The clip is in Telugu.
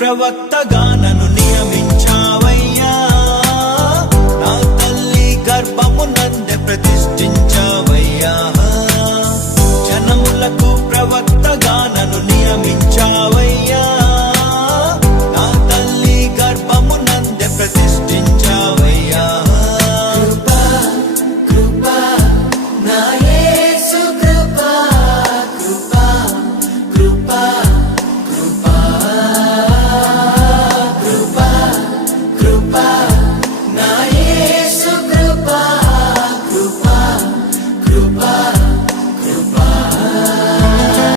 ప్రవక్తగా నన్ను నియమించావయ్యా, నా తల్లి గర్భమునందే ప్రతిష్ఠించావయ్యా, జనములకు ప్రవక్తగా నన్ను నియమించావయ్యా,